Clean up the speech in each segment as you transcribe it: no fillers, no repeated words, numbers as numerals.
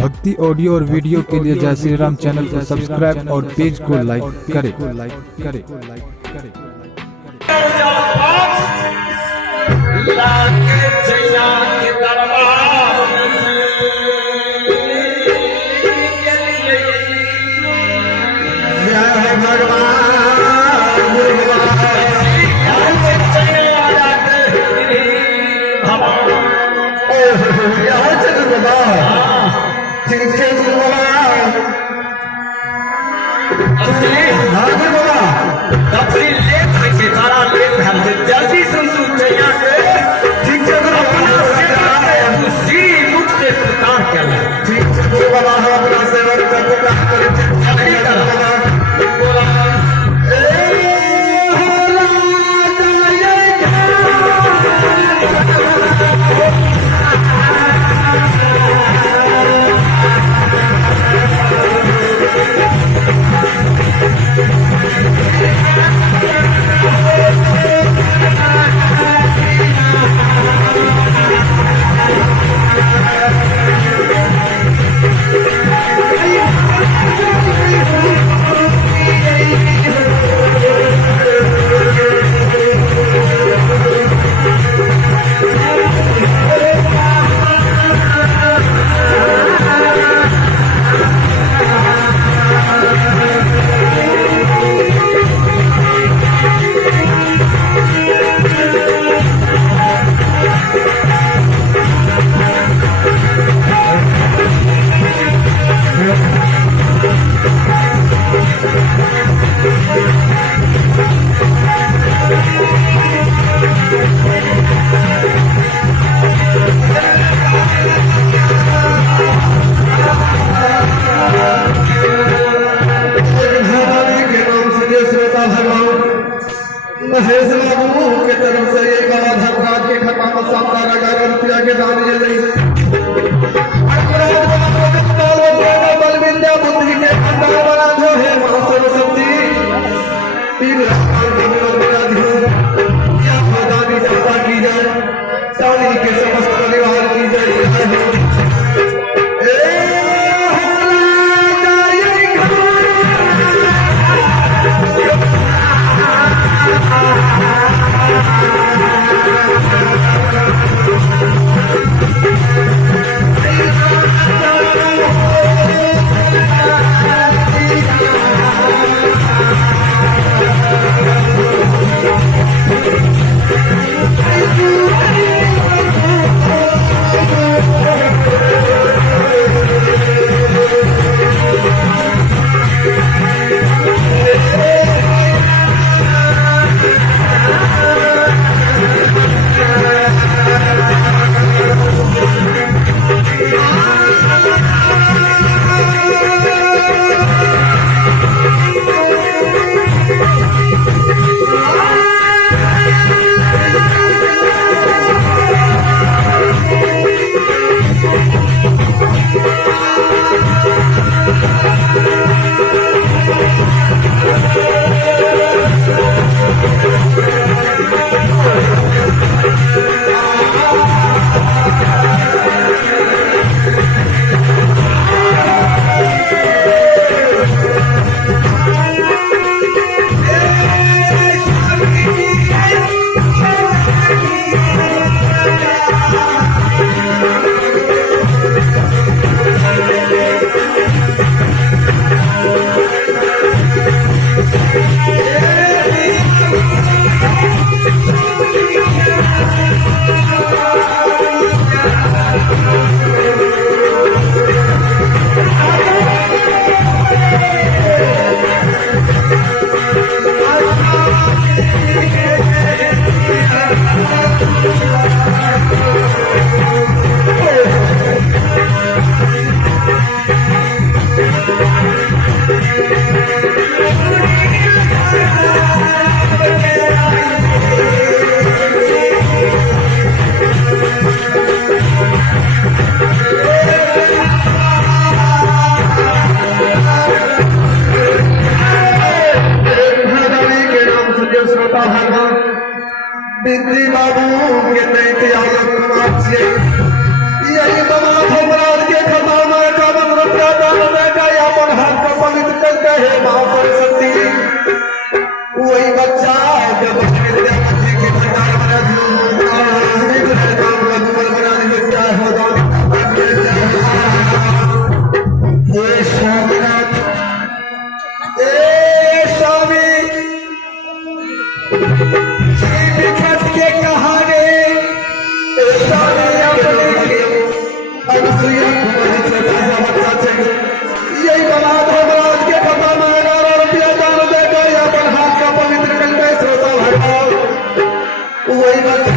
भक्ति ऑडियो और वीडियो के लिए जय श्री राम चैनल को सब्सक्राइब और पेज को लाइक करें। जल्दी सुन तू चैया के ठीक से अपना सेवक तू सीधी मुख से पुकार कर ठीक से बाबा हम अपना सेवक का पुकार करे जल्दी कर बोला महेश बाबू के तरफ से एक बड़ा धक्का के खत्म सामना लगा रुपया के दान ये नहीं बलविंद्या बुद्धि के खंडा बना जो है मासर सब्जी तीन या खुदा की दाता की जाए सारी के समस्त परिवार की जाए बिंदी बाबू के नहीं आलम कुमार से यही बाबा भगवान के खता में हो हे स्वामीनाथ स्वामी विकट के कहानी स्वामी अनुसुईया कुमारी छोटा सा बच्चा थे यही बना महाराज के खपा में 11 रुपया दान देकर या पर हाथ का पवित्र करके श्रोता भगवान वही बता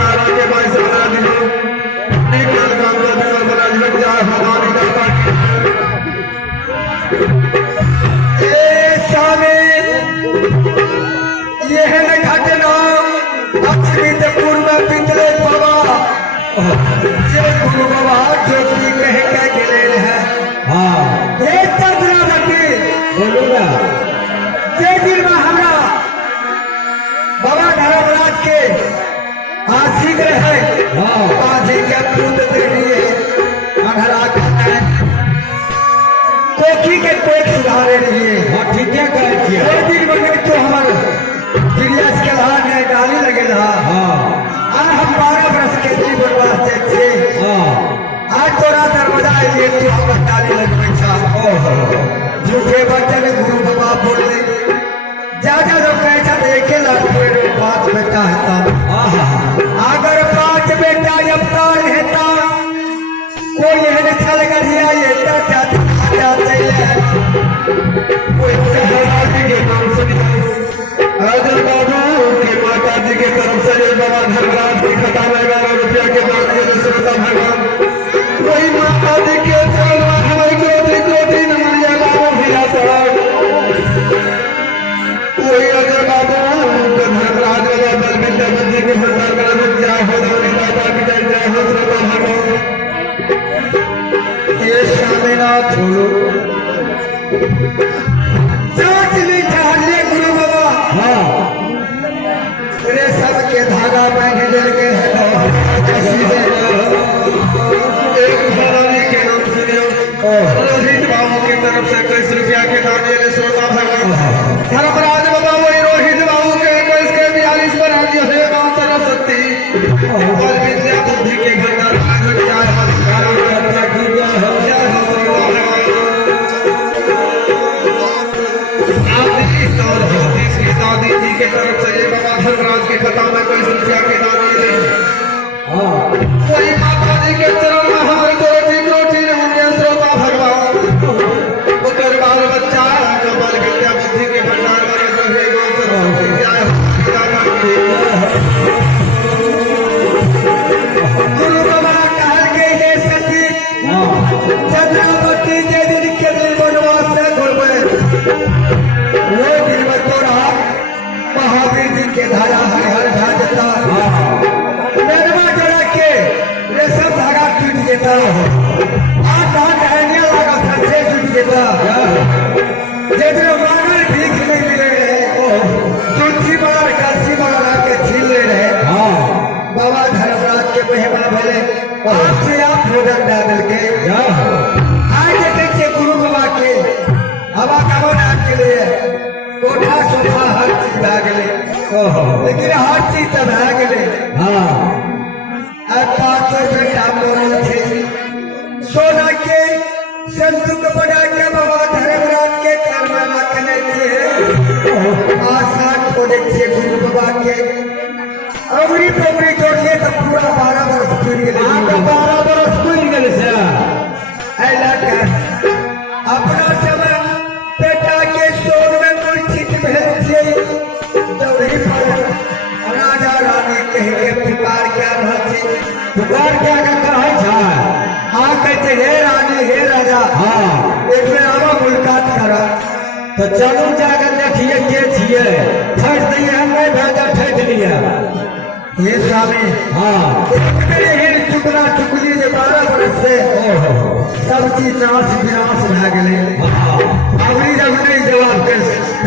महाराज के भाई से बना दिए एक काम का दिल बना दिया जाए भगवान का पाठ ए स्वामी यह न घटना अक्षरित पूर्व पितले बाबा जे गुरु बाबा ज्योति कह के गिलेल है हाँ ये चंद्रावती बोलूंगा जे दिन में हमरा बाबा धर्मराज के आशिक रहे हाँ आजी के पूत देनिए अधरा करते कोकी के पेट सुधारे लिए हाँ ठीक है कह किया ये दिन में तो हमारे दिलियास के लाल ने डाली लगे रहा हाँ हम 12 वर्ष के लिए बनवाते थे आज तोरा दरवाजा लिए तू हम डाली लग बैठा झूठे बच्चे ने गुरु बाबा बोले जा तो कैसा देखे लाख 5 बेटा है अगर 5 बेटा अवतार है कोई है छल गरिया ये क्या कोई के नाम से अजय बाबू के माता जी के तरफ से ये बाबा धर्मराज की खता में 11 रुपया के दान के श्रोता भगवान वही माता जी के चरण में हमारी कोटि कोटि नमन बाबू भैया साहब वही अजय बाबू के धर्मराज बाबा बल विद्या जी के भंडार में जय हो धनी बाबा की जय हो श्रोता भगवान ये स्वामीनाथ जांच लिखा है गुरु बाबा हाँ रेशम के धागा पहने दिल के एक महारानी के नाम से रोहित बाबू की तरफ से 21 रुपया के दान दिए श्रोता भगवान धर्मराज बाबा वही रोहित बाबू के 21 के 42 बना दिए हे मां सरस्वती बल विद्या बुद्धि के भंडार में जय दादी जी के तरफ से ये बाबा धर्मराज के खता में 21 रुपया के दान दिए कोई माता जी के चरण में हमारे कोटि कोटि नमन श्रोता भगवान उकर बाल बच्चा जो बल विद्या बुद्धि के भंडार में रहे गो सरस्वती जय गुरु बाबा कहल के हे सती चंद्रावती के दिन के लिए बनवास से घुरबे वो दिन में तोरा महावीर जी के धारा हर भाजता मेरवा जरा के रेशम धागा टूट देता आटा कहने लगा से टूट देता जितने मांगल भीख नहीं मिले रहे तुलसी बार काशी बार आके छीन ले रहे बाबा धर्मराज के महिमा भले आपसे आप भोजन डाल के आज देखिए गुरु बाबा के हवा कमन के लिए कोठा सोफा हर चीज भाग गए लेकिन हर चीज तो भाग गए हाँ 500 बेटा मोरल थे सोना के संदूक बना के बाबा धर्मराज के घर में रखने थे आशा खोले थे गुरु बाबा के अमरी पोमरी जोड़िए तो पूरा 12 बरस पूरी गए 12 बरस पूरी गए से ऐला कर अपना समय बेटा के शोर में मूर्छित भेल थे दौड़ी पर राजा रानी कह के पुकार क्या रहा थे पुकार क्या कहे था हाँ कहते हे रानी हे राजा हाँ एक बेर आवा मुलाकात करा तो चलो जाकर देखिए के छिए ठट दिए हम नहीं भेजा ठट लिया ये स्वामी हाँ एक मेरे हिर टुकड़ा टुकड़ी जे 12 बरस से सब चीज नाश विनाश भए गेलै अबरी जब नहीं जवाब के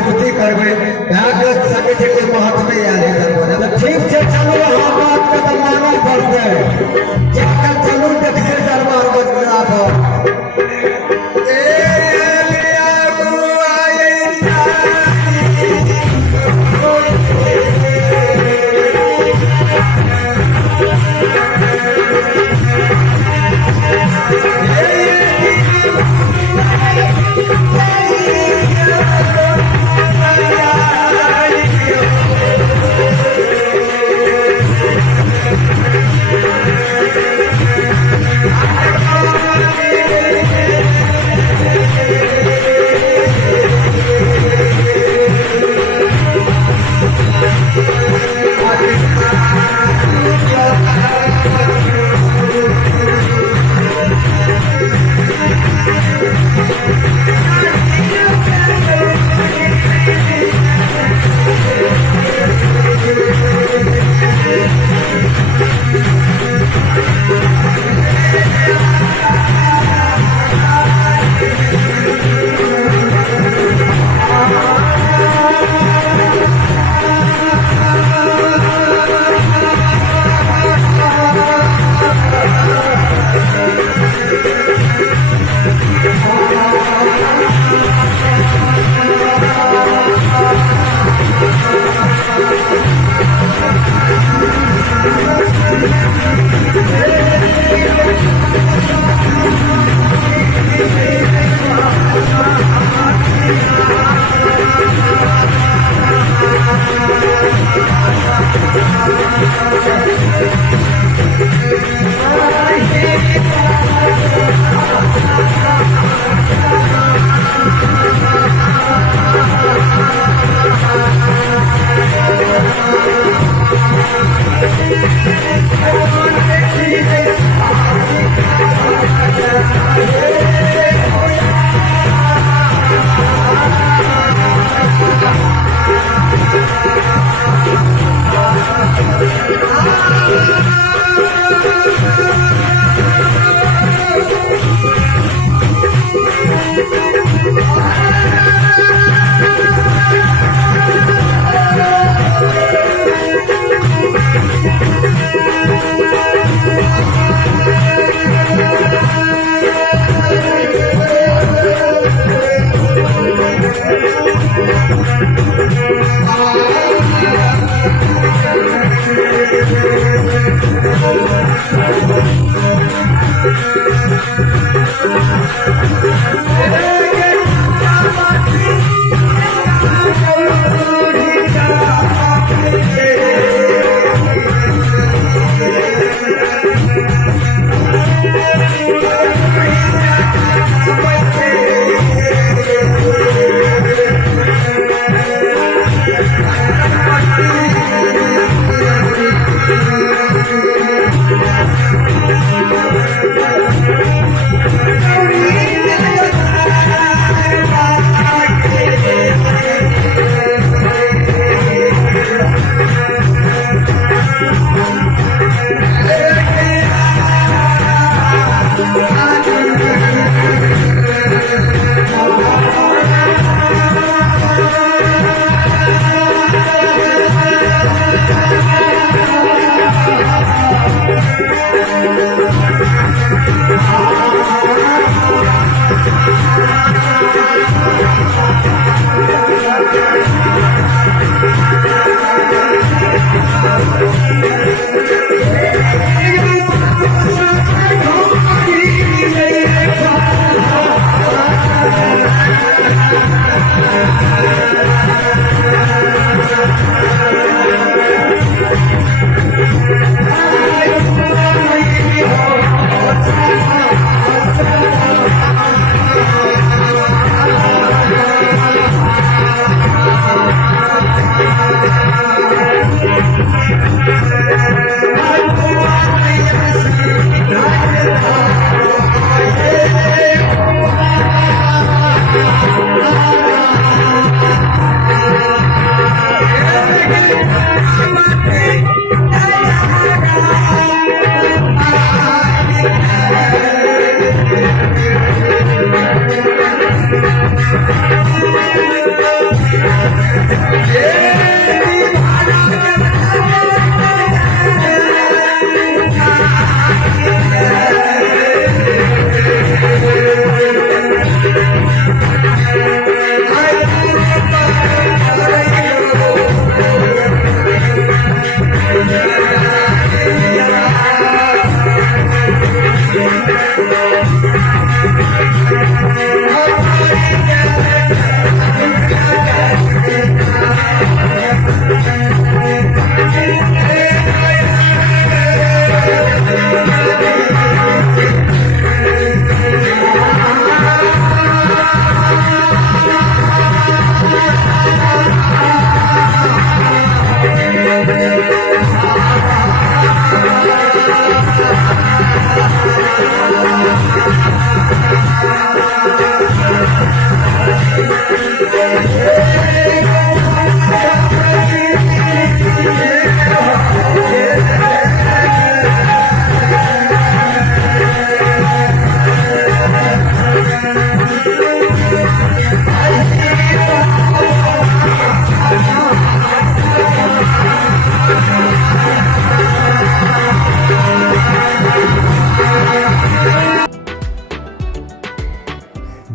पूर्ति करबै भाग सके थे कोई महत्व नहीं आले करबो ठीक छै चलो हम बात के तो मानना पड़तै जाकर चलो देखिए दरबार में खराब हो ए लिया बुआ ये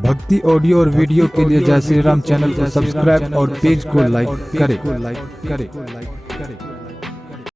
भक्ति ऑडियो और वीडियो के लिए जय श्री राम चैनल को सब्सक्राइब और पेज को लाइक करें।